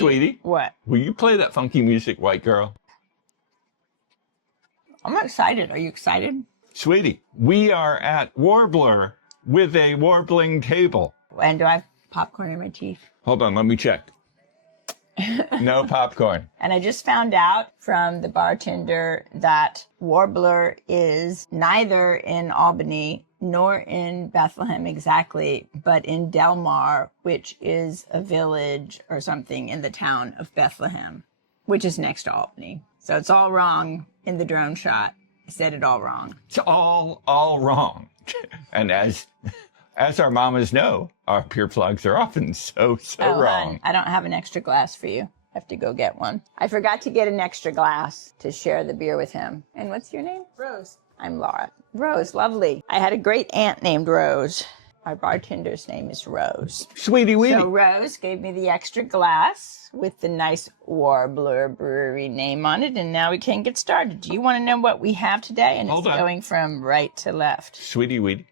Sweetie? What? Will you play that funky music, white girl? I'm excited. Are you excited? Sweetie, we are at Warbler with a warbling table. And do I have popcorn in my teeth? Hold on, let me check. No popcorn. And I just found out from the bartender that Warbler is neither in Albany nor in Bethlehem exactly, but in Delmar, which is a village or something in the town of Bethlehem, which is next to Albany. So it's all wrong in the drone shot. I said it all wrong. It's all wrong. And as our mamas know, our BeerVlogs are often so wrong. Hon, I don't have an extra glass for you. I have to go get one. I forgot to get an extra glass to share the beer with him. And what's your name? Rose. I'm Laura. Rose, lovely. I had a great aunt named Rose. Our bartender's name is Rose. Sweetie Weetie. So Rose gave me the extra glass with the nice Warbler Brewery name on it, and now we can get started. Do you want to know what we have today? And Hold it's on. going from right to left. Sweetie Weetie,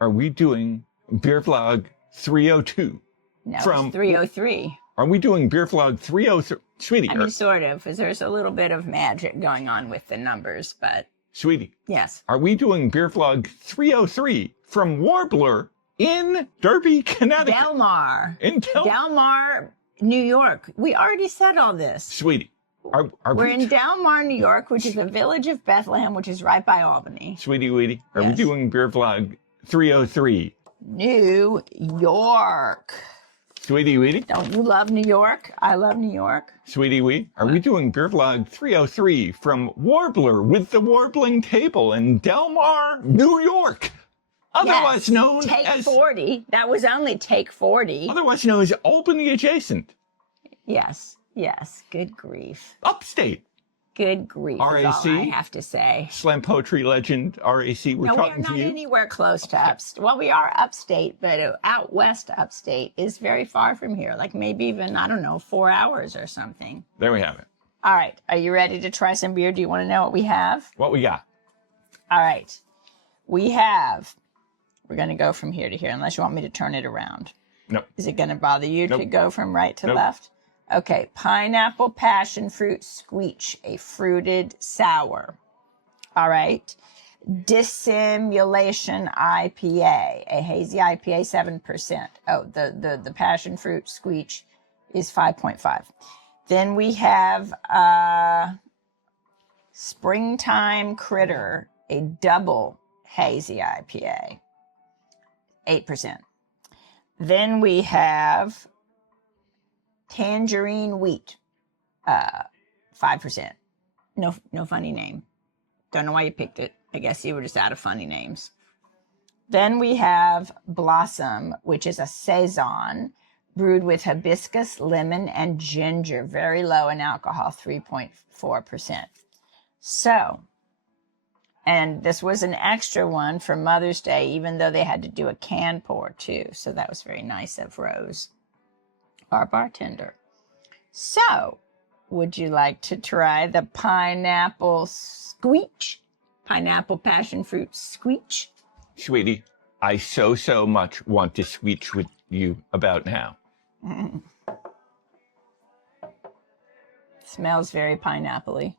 are we doing BeerVlog 302? No, From- it's 303. Are we doing BeerVlog 303? Sweetie, I mean, sort of, because there's a little bit of magic going on with the numbers, but Sweetie, yes. are we doing BeerVlog 303 from Warbler in Derby, Connecticut? Delmar. In Delmar, New York. We already said all this. Sweetie, are We're we... in Delmar, New York, which is a village of Bethlehem, which is right by Albany. Sweetie Weetie, are we Yes. doing BeerVlog 303? New York. Sweetie Weetie? Don't you love New York? I love New York. Sweetie Wee, are we doing BeerVlog 303 from Warbler with the Warbling Table in Delmar, New York? Otherwise Yes. known Take as 40. That was only take 40. otherwise known as Albany adjacent. Yes. Yes. Good grief. Upstate. Good grief. Is all RAC? I have to say. Slam poetry legend, RAC. We're No, we are talking not to you. anywhere close to upstate. Well, we are upstate, but out west upstate is very far from here. Like maybe even, I don't know, 4 hours or something. There we have it. All right. Are you ready to try some beer? Do you want to know what we have? What we got? All right. We have, we're going to go from here to here, unless you want me to turn it around. Nope. Is it going to bother you to Nope. go from right to Nope. left? Okay. Pineapple Passionfruit Squeech, a fruited sour. All right. Dissimulation IPA, a hazy IPA, 7%. Oh, the Passionfruit Squeech is 5.5. Then we have Springtime Critter, a double hazy IPA, 8%. Then we have Tangerine Wheat, 5%. No funny name. Don't know why you picked it. I guess you were just out of funny names. Then we have Blossom, which is a saison brewed with hibiscus, lemon, and ginger. Very low in alcohol, 3.4%. So, and this was an extra one for Mother's Day, even though they had to do a can pour too. So that was very nice of Rose, our bartender. So, would you like to try the pineapple squeech? Pineapple passion fruit squeech? Sweetie, I so much want to squeech with you about now. Smells very pineapple-y.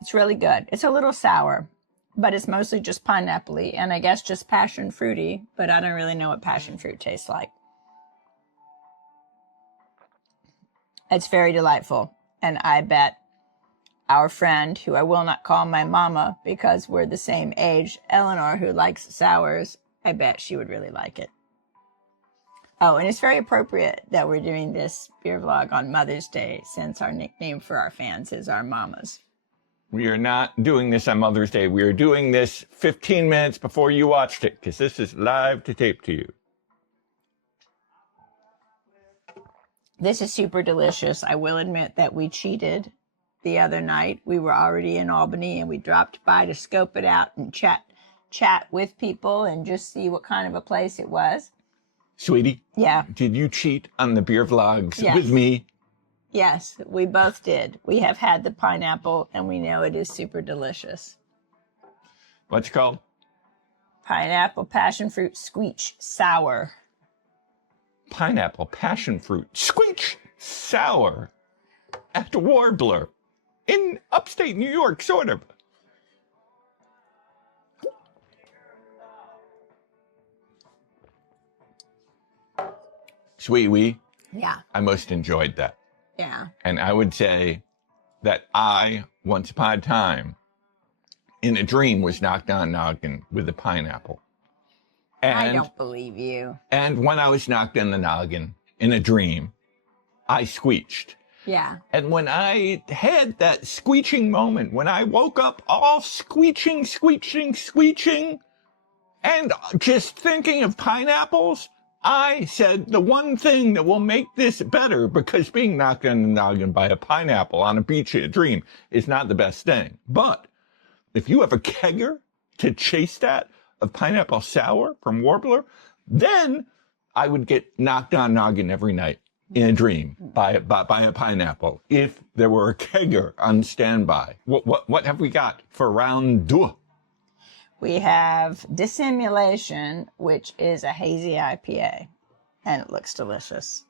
It's really good. It's a little sour, but it's mostly just pineapple-y, and I guess just passion fruity, but I don't really know what passion fruit tastes like. It's very delightful, and I bet our friend, who I will not call my mama because we're the same age, Eleanor, who likes sours, I bet she would really like it. Oh, and it's very appropriate that we're doing this beer vlog on Mother's Day, since our nickname for our fans is our mamas. We are not doing this on Mother's Day. We are doing this 15 minutes before you watched it, because this is live to tape to you. This is super delicious. I will admit that we cheated the other night. We were already in Albany, and we dropped by to scope it out and chat with people and just see what kind of a place it was. Sweetie? Yeah. Did you cheat on the BeerVlogs Yes. with me? Yes, we both did. We have had the pineapple, and we know it is super delicious. What's it called? Pineapple passion fruit squeech sour. pineapple passionfruit squeech sour at Warbler in upstate New York, sort of. Sweet wee. Yeah. I most enjoyed that. Yeah. And I would say that I, once upon a time, in a dream, was knocked on noggin with a pineapple. And, I don't believe you. And when I was knocked in the noggin in a dream, I squeeched. Yeah. And when I had that squeeching moment, when I woke up all squeeching, and just thinking of pineapples, I said the one thing that will make this better, because being knocked in the noggin by a pineapple on a beach in a dream is not the best thing. But if you have a kegger to chase that of pineapple sour from Warbler, then I would get knocked on noggin every night in a dream by a pineapple if there were a kegger on standby. What have we got for round two? We have Dissimulation, which is a hazy IPA, and it looks delicious.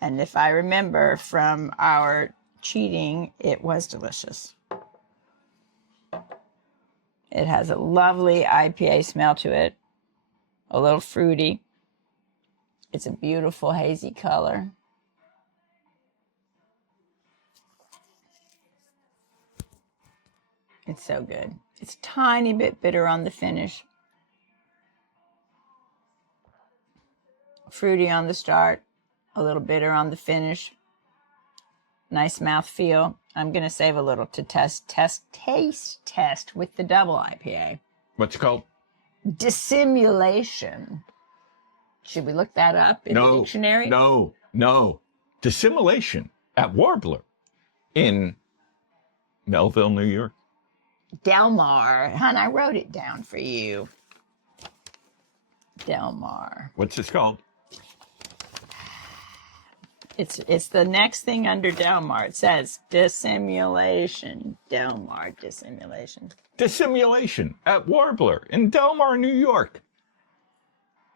And if I remember from our cheating, it was delicious. It has a lovely IPA smell to it, a little fruity. It's a beautiful hazy color. It's so good. It's a tiny bit bitter on the finish. Fruity on the start, a little bitter on the finish. Nice mouthfeel. I'm going to save a little to taste test with the double IPA. What's it called? Dissimulation. Should we look that up in the dictionary? No. Dissimulation at Warbler in Melville, New York. Delmar. Hon, I wrote it down for you. Delmar. What's this called? It's the next thing under Delmar. It says Dissimulation. Delmar Dissimulation. Dissimulation at Warbler in Delmar, New York.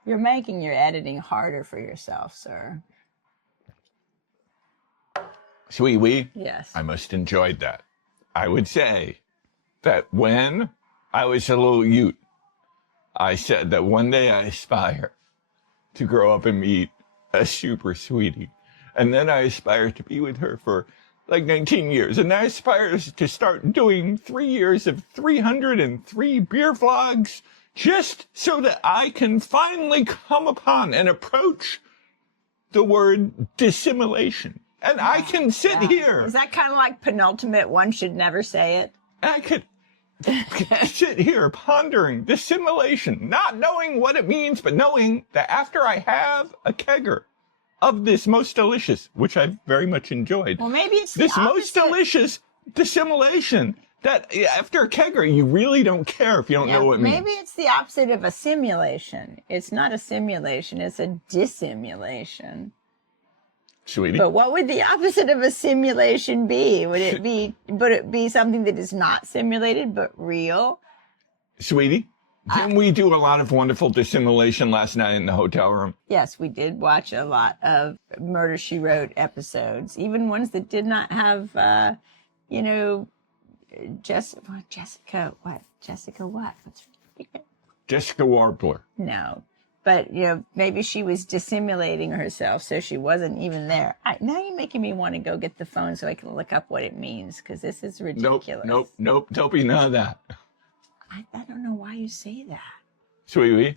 You're making your editing harder for yourself, sir. Sweet wee? Yes. I most enjoyed that. I would say that when I was a little youth, I said that one day I aspire to grow up and meet a super sweetie. And then I aspire to be with her for like 19 years. And I aspire to start doing 3 years of 303 beer vlogs just so that I can finally come upon and approach the word dissimulation. And I can sit here. Is that kind of like penultimate one should never say it? I could sit here pondering dissimulation, not knowing what it means, but knowing that after I have a kegger of this most delicious, which I've very much enjoyed. Well, maybe it's the this opposite. Most delicious dissimulation that after a kegger, you really don't care if you don't know what it means. Maybe it's the opposite of a simulation. It's not a simulation, it's a dissimulation. Sweetie. But what would the opposite of a simulation be? Would it be something that is not simulated but real? Sweetie, didn't we do a lot of wonderful dissimulation last night in the hotel room? Yes, we did watch a lot of Murder, She Wrote episodes, even ones that did not have, Jessica what? Jessica Warbler. No. But, maybe she was dissimulating herself, so she wasn't even there. Now you're making me want to go get the phone so I can look up what it means, because this is ridiculous. Nope. Don't be none of that. I don't know why you say that. Sweetie,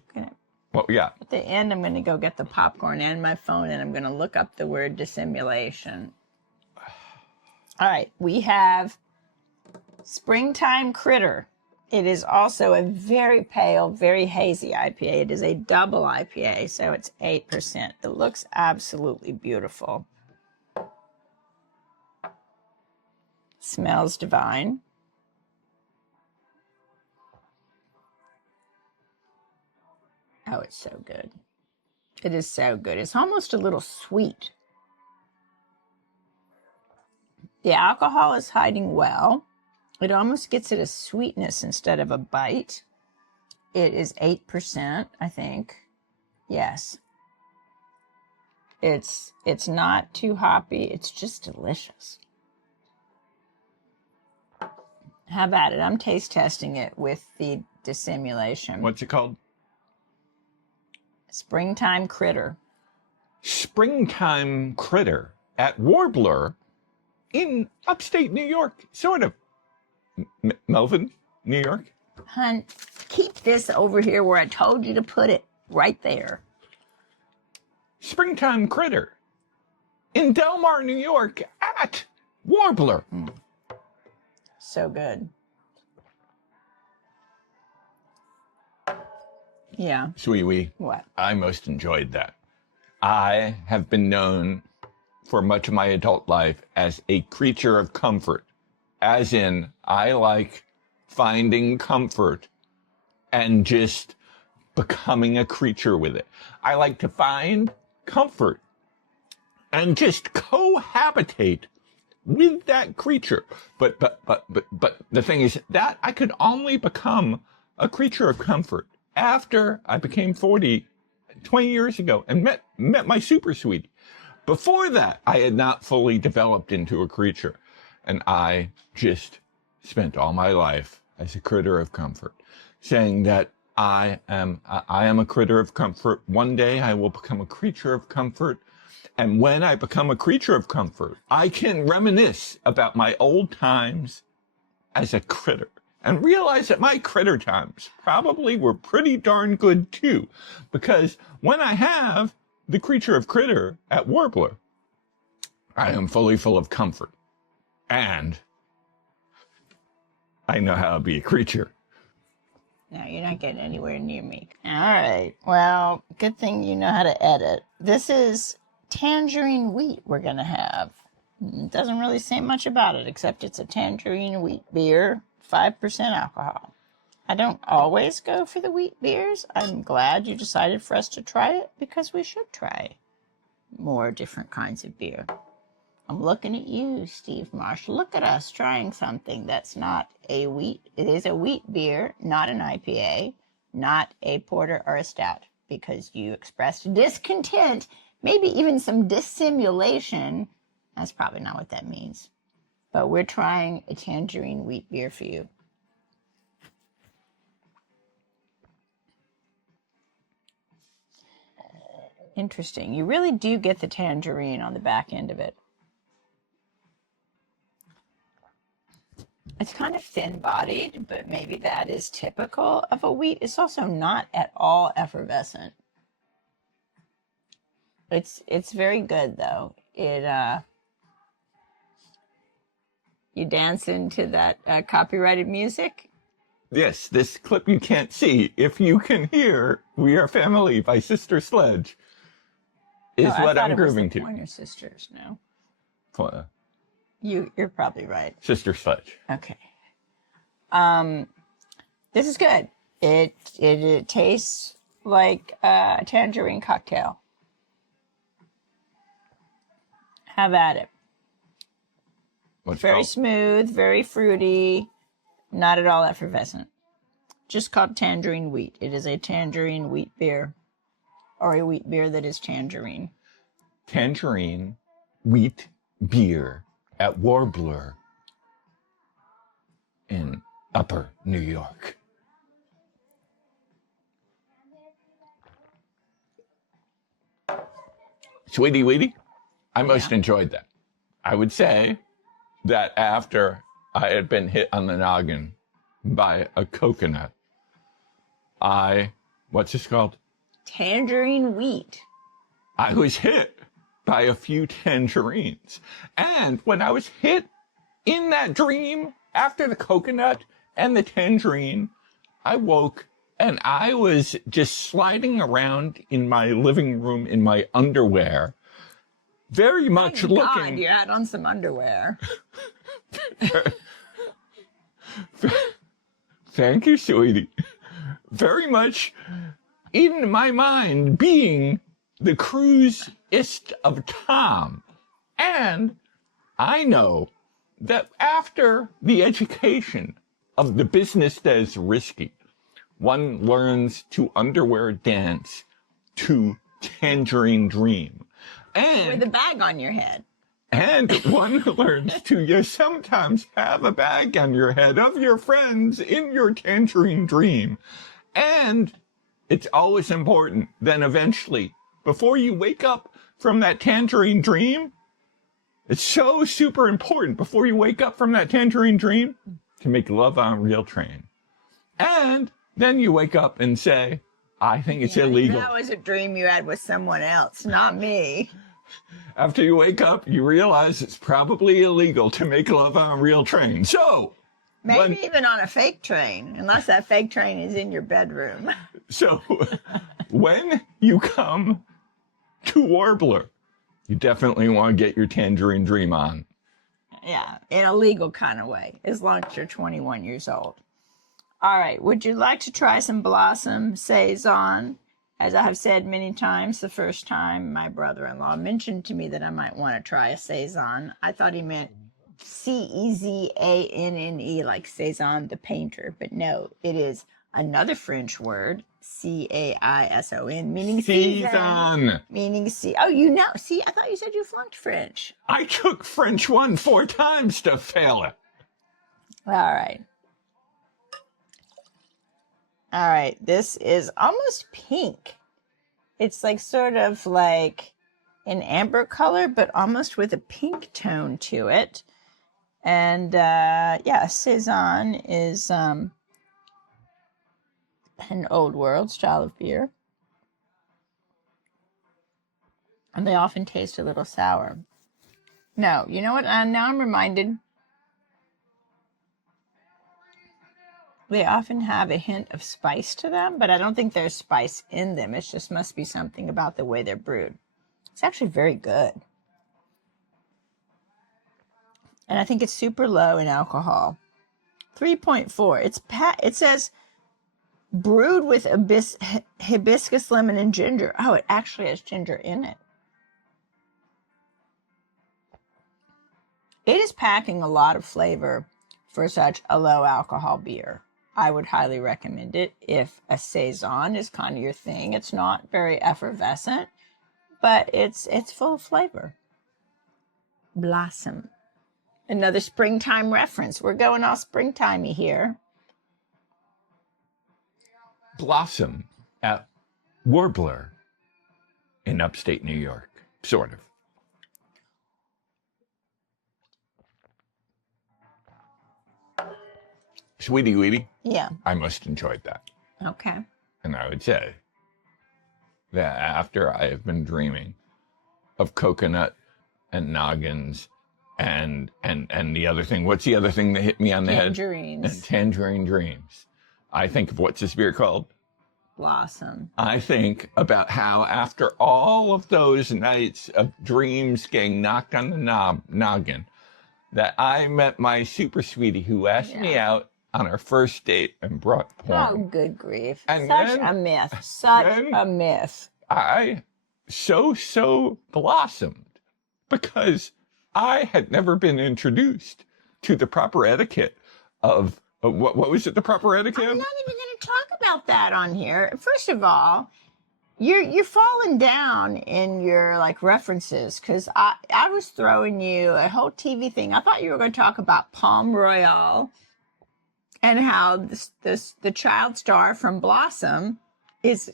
what we got? At the end, I'm going to go get the popcorn and my phone, and I'm going to look up the word dissimulation. All right, we have Springtime Critter. It is also a very pale, very hazy IPA. It is a double IPA, so it's 8%. It looks absolutely beautiful. Smells divine. Oh, it's so good. It is so good. It's almost a little sweet. The alcohol is hiding well. It almost gets it a sweetness instead of a bite. It is 8%, I think. Yes. It's not too hoppy. It's just delicious. How about it? I'm taste testing it with the Dissimulation. What's it called? Springtime Critter. Springtime Critter at Warbler in upstate New York, sort of. Melvin, New York. Hun, keep this over here where I told you to put it, right there. Springtime Critter in Delmar, New York at Warbler. So good. Yeah. Sweet wee. What? I most enjoyed that. I have been known for much of my adult life as a creature of comfort, as in I like finding comfort and just becoming a creature with it. I like to find comfort and just cohabitate with that creature. But the thing is that I could only become a creature of comfort after I became 40 20 years ago and met my super sweetie. Before that, I had not fully developed into a creature, and I just spent all my life as a critter of comfort, saying that I am a critter of comfort. One day I will become a creature of comfort. And when I become a creature of comfort, I can reminisce about my old times as a critter and realize that my critter times probably were pretty darn good too. Because when I have the creature of critter at Warbler, I am fully full of comfort. And I know how to be a creature. No, you're not getting anywhere near me. All right. Well, good thing you know how to edit. This is tangerine wheat we're going to have. It doesn't really say much about it, except it's a tangerine wheat beer, 5% alcohol. I don't always go for the wheat beers. I'm glad you decided for us to try it, because we should try more different kinds of beer. I'm looking at you, Steve Marsh. Look at us trying something that's not a wheat. It is a wheat beer, not an IPA, not a porter or a stout, because you expressed discontent, maybe even some dissimulation. That's probably not what that means. But we're trying a tangerine wheat beer for you. Interesting. You really do get the tangerine on the back end of it. It's kind of thin-bodied, but maybe that is typical of a wheat. It's also not at all effervescent. It's very good, though. You dance into that copyrighted music? Yes, this clip you can't see. If you can hear We Are Family by Sister Sledge is what I'm grooving to. Pointer Sisters, no? What? You're probably right. Sister Sledge. Okay. This is good. It tastes like a tangerine cocktail. Have at it. What's Very called? smooth, very fruity, not at all effervescent. Just called tangerine wheat. It is a tangerine wheat beer, or a wheat beer that is tangerine. Tangerine wheat beer at Warbler in Upper New York. Sweetie Weetie, I most enjoyed that. I would say that after I had been hit on the noggin by a coconut, what's this called? Tangerine wheat. I was hit by a few tangerines. And when I was hit in that dream after the coconut and the tangerine, I woke and I was just sliding around in my living room in my underwear, very much Thank looking. God, you had on some underwear. Thank you, sweetie. Very much in my mind being the cruiseist of Tom. And I know that after the education of the business that is risky, one learns to underwear dance to tangerine dream. With a bag on your head. And one learns to you sometimes have a bag on your head of your friends in your tangerine dream. And it's always important then eventually, before you wake up from that tangerine dream, it's so super important before you wake up from that tangerine dream to make love on real train. And then you wake up and say, I think it's illegal. That was a dream you had with someone else, not me. After you wake up, you realize it's probably illegal to make love on a real train. So, maybe even on a fake train, unless that fake train is in your bedroom. So, when you come to Warbler, you definitely want to get your tangerine dream on. Yeah, in a legal kind of way, as long as you're 21 years old. All right, would you like to try some Blossom Saison? As I have said many times, the first time my brother-in-law mentioned to me that I might want to try a Saison, I thought he meant Cezanne, like Cezanne the painter. But no, it is another French word, Caison, meaning Saison. Meaning oh, you know. See, I thought you said you flunked French. I took French 1 4 times to fail it. All right. All right, this is almost pink. It's like sort of like an amber color, but almost with a pink tone to it. And yeah, Saison is an old world style of beer. And they often taste a little sour. No, you know what? Now I'm reminded. They often have a hint of spice to them, but I don't think there's spice in them. It just must be something about the way they're brewed. It's actually very good. And I think it's super low in alcohol. 3.4. It says brewed with hibiscus, lemon, and ginger. Oh, it actually has ginger in it. It is packing a lot of flavor for such a low alcohol beer. I would highly recommend it if a Saison is kind of your thing. It's not very effervescent, but it's full of flavor. Blossom. Another springtime reference. We're going all springtimey here. Blossom at Warbler in upstate New York, sort of. Sweetie Weetie. Yeah. I most enjoyed that. Okay. And I would say that after I have been dreaming of coconut and noggins and the other thing, what's the other thing that hit me on the Tangerines. head? And tangerine dreams. I think of what's this beer called? Blossom. I think about how after all of those nights of dreams getting knocked on the noggin, that I met my super sweetie who asked me out on our first date and brought porn. Oh, good grief. And Such a myth. Such a myth. I so blossomed because I had never been introduced to the proper etiquette of what was it, the proper etiquette? I'm not even going to talk about that on here. First of all, you're falling down in your like references because I was throwing you a whole TV thing. I thought you were going to talk about Palm Royale and how the child star from Blossom is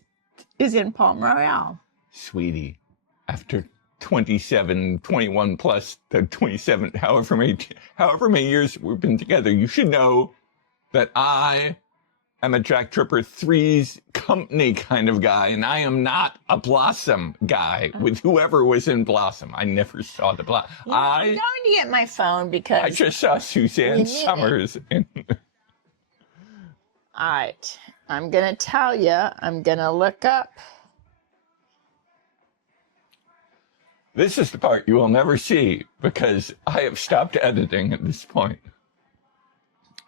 in Palm Royale. Sweetie, after 21 plus the 27, however many years we've been together, you should know that I am a Jack Tripper 3's company kind of guy, and I am not a Blossom guy with whoever was in Blossom. I never saw the Blossom. I'm going to get my phone because I just saw Suzanne Summers. All right. I'm going to tell you. I'm going to look up. This is the part you will never see because I have stopped editing at this point.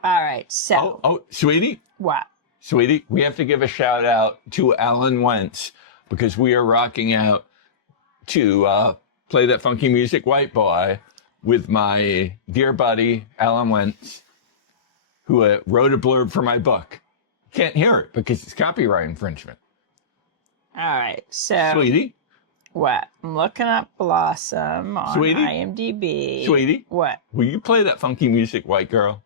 All right. So. Oh, sweetie? What? Sweetie, we have to give a shout out to Alan Wentz because we are rocking out to Play That Funky Music, White Boy, with my dear buddy, Alan Wentz, who wrote a blurb for my book. Can't hear it because it's copyright infringement. All right. So. Sweetie? What? I'm looking up Blossom on Sweetie? IMDb. Sweetie? What? Will you play that funky music, white girl?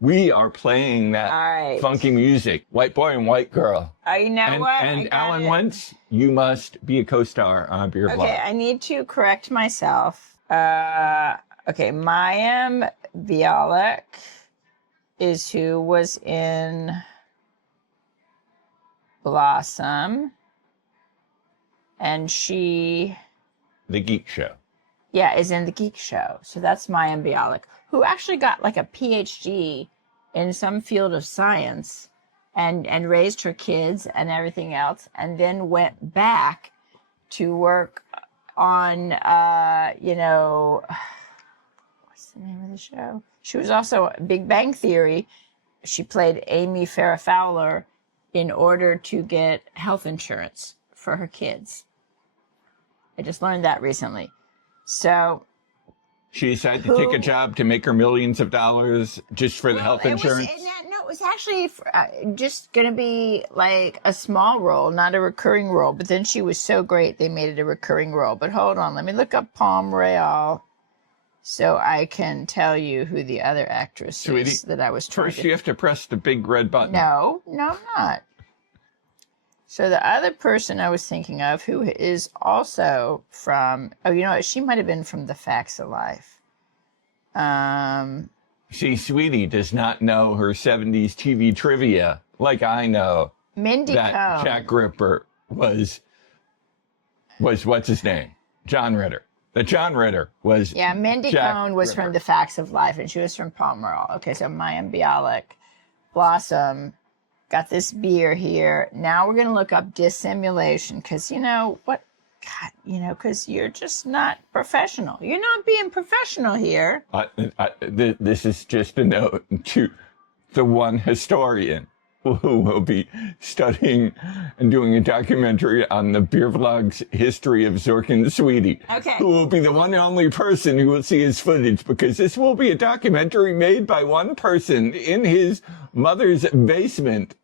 We are playing that All right. funky music, white boy and white girl. Oh, you know what? And Alan Wentz, you must be a co-star on BeerVlog. Okay, I need to correct myself. Okay, Mayim Bialik is who was in Blossom. And she... The Geek Show. Yeah, is in The Geek Show. So that's Mayim Bialik, who actually got like a PhD in some field of science and raised her kids and everything else, and then went back to work on, what's the name of the show? She was also Big Bang Theory. She played Amy Farrah Fowler in order to get health insurance for her kids. I just learned that recently. So she decided to take a job to make her millions of dollars just for the health insurance. It was actually just going to be like a small role, not a recurring role. But then she was so great, they made it a recurring role. But hold on, let me look up Palm Royale so I can tell you who the other actress is that I was trying First, you have to press the big red button. No, I'm not. So the other person I was thinking of, who is also from, she might have been from The Facts of Life. See, Sweetie does not know her 70s TV trivia like I know. Mindy that Cohn. Jack Ripper was what's his name? John Ritter. That John Ritter was. Yeah, Mindy Cohn was from The Facts of Life, and she was from Palmer. Okay, so Mayim Bialik, Blossom. Got this beer here. Now we're going to look up Dissimulation because, because you're just not professional. You're not being professional here. This is just a note to the one historian who will be studying and doing a documentary on the BeerVlog's history of Zork and Sweetie. Okay. Who will be the one and only person who will see his footage, because this will be a documentary made by one person in his mother's basement.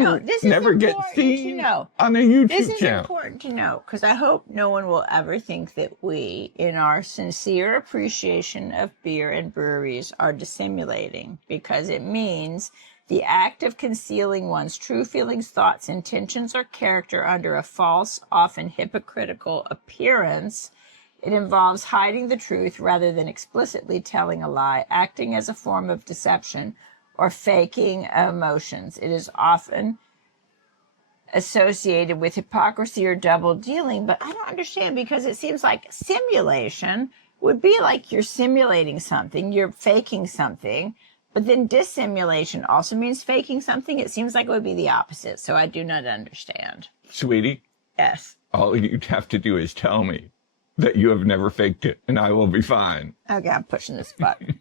No, this never is gets seen on a YouTube This is channel. important to know because I hope no one will ever think that we, in our sincere appreciation of beer and breweries, are dissimulating, because it means the act of concealing one's true feelings, thoughts, intentions, or character under a false, often hypocritical appearance. It involves hiding the truth rather than explicitly telling a lie, acting as a form of deception, or faking emotions. It is often associated with hypocrisy or double dealing, but I don't understand, because it seems like simulation would be like you're simulating something, you're faking something, but then dissimulation also means faking something. It seems like it would be the opposite, so I do not understand. Sweetie? Yes. All you'd have to do is tell me that you have never faked it, and I will be fine. Okay, I'm pushing this button.